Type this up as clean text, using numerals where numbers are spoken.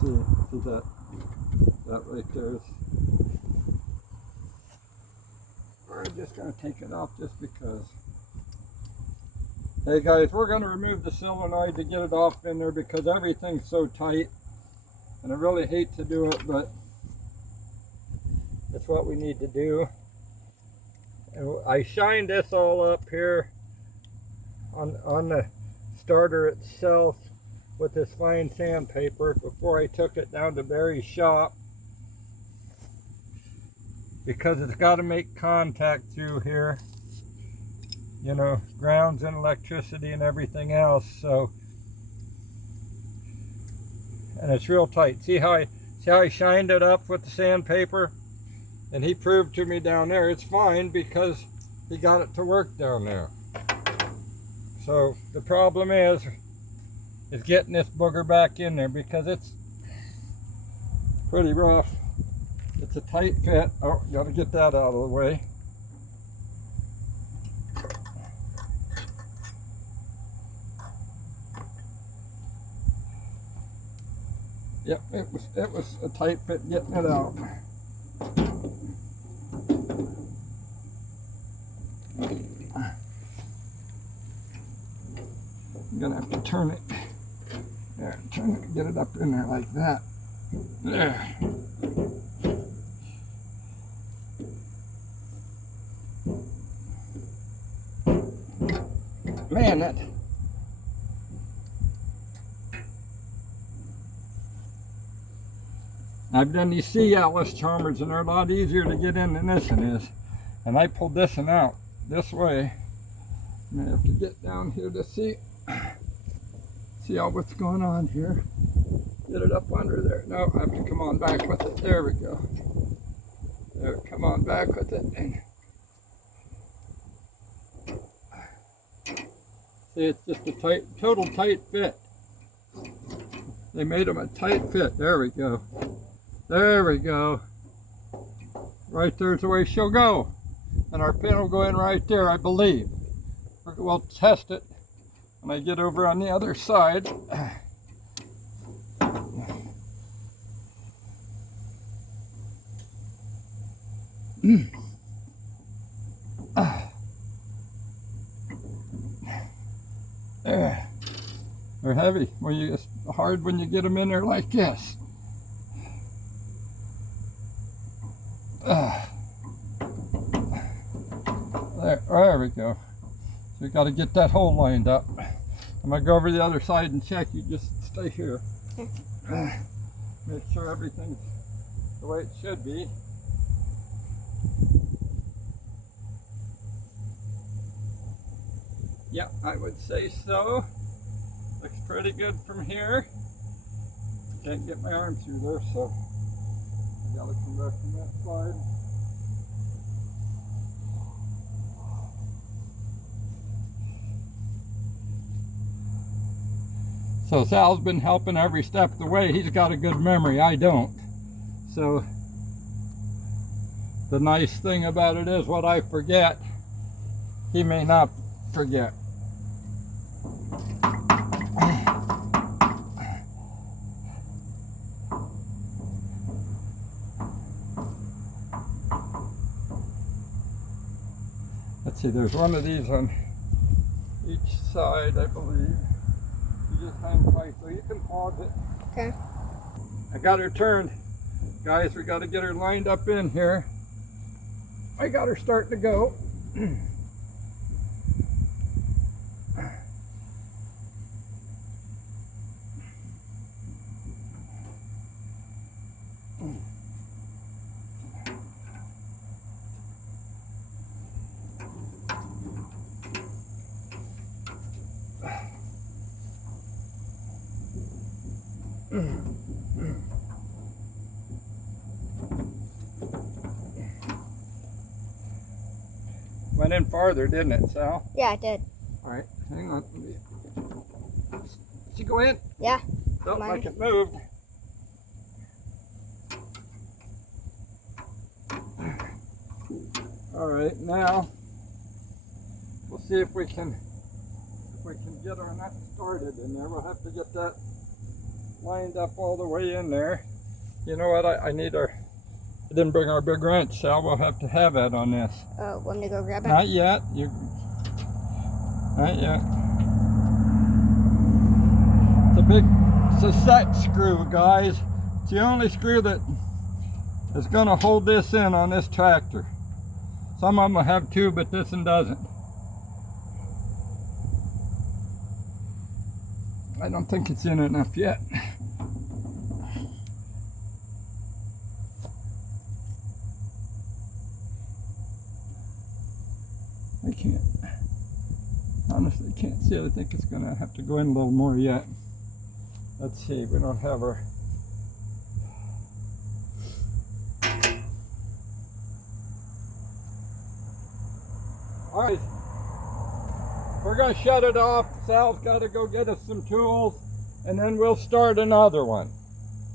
See that? That right there is. We're just going to take it off just because. Hey guys, we're going to remove the solenoid to get it off in there because everything's so tight. And I really hate to do it, but it's what we need to do. And I shined this all up here on the starter itself with this fine sandpaper before I took it down to Barry's shop, because it's got to make contact through here, you know, grounds and electricity and everything else. So, and it's real tight. See how I shined it up with the sandpaper? And he proved to me down there it's fine because he got it to work down there. So the problem is getting this booger back in there because it's pretty rough. It's a tight fit. Oh, got to get that out of the way. Yep, it was a tight fit getting it out. I'm gonna have to turn it. There, turn it, get it up in there like that. There. Man, that. I've done these sea Atlas charmers and they're a lot easier to get in than this one is. And I pulled this one out this way. I'm gonna have to get down here to see all what's going on here. Get it up under there. No, I have to come on back with it. There we go. There, come on back with it. And see, it's just a tight, total tight fit. They made them a tight fit. There we go. There we go. Right there's the way she'll go. And our pin will go in right there, I believe. We'll test it when I get over on the other side. They're heavy. It's hard when you get them in there like this. There we go. So you got to get that hole lined up. I'm going to go over the other side and check. You just stay here. Make sure everything's the way it should be. Yeah, I would say so. Looks pretty good from here. Can't get my arm through there, so I gotta come back from that side. So Sal's been helping every step of the way. He's got a good memory, I don't. So the nice thing about it is what I forget, he may not forget. Let's see, there's one of these on each side, I believe. You just hang tight so you can pause it. Okay. I got her turned. Guys, we got to get her lined up in here. I got her starting to go. Went in farther, didn't it, Sal? Yeah, it did. All right, hang on. Did you go in? Yeah. Felt like it moved. All right, now we'll see if we can get our nut started in there. We'll have to get that lined up all the way in there. You know what? I need our. I didn't bring our big wrench, Sal. We'll have to have that on this. Oh, want me to go grab it? Not yet. Not yet. It's a set screw, guys. It's the only screw that is going to hold this in on this tractor. Some of them will have two, but this one doesn't. I don't think it's in enough yet. I can't. Honestly, can't see it. I think it's going to have to go in a little more yet. Let's see. We don't have our. All right. We're going to shut it off. Sal's got to go get us some tools, and then we'll start another one.